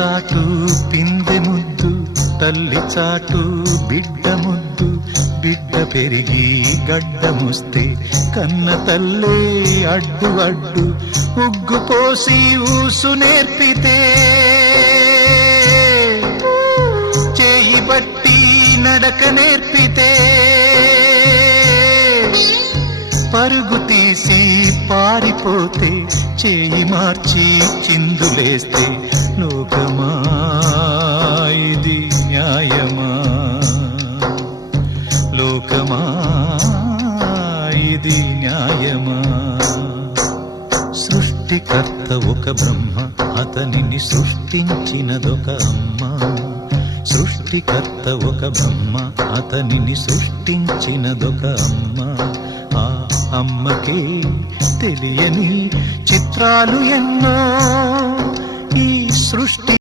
చాటు పిందె ముద్దు, తల్లి చాటు బిడ్డ ముద్దు. బిడ్డ పెరిగి గడ్డముస్తే కన్న తల్లే అడ్డు అడ్డు. ఉగ్గు పోసి ఊసు నేర్పితే, చేయి బట్టి నడక నేర్పితే, పరుగు తీసి పారిపోతే, చేయి మార్చి చిందులేస్తే, లోకమా ఇది న్యాయమా? లోకమా ఇది న్యాయమా? సృష్టికర్త ఒక బ్రహ్మ, అతనిని సృష్టించినదొక అమ్మ. సృష్టికర్త ఒక బ్రహ్మ, అతనిని సృష్టించినదొక అమ్మ. ఆ అమ్మకే తెలియని చిత్రాలు ఎన్నో ఈ సృష్టి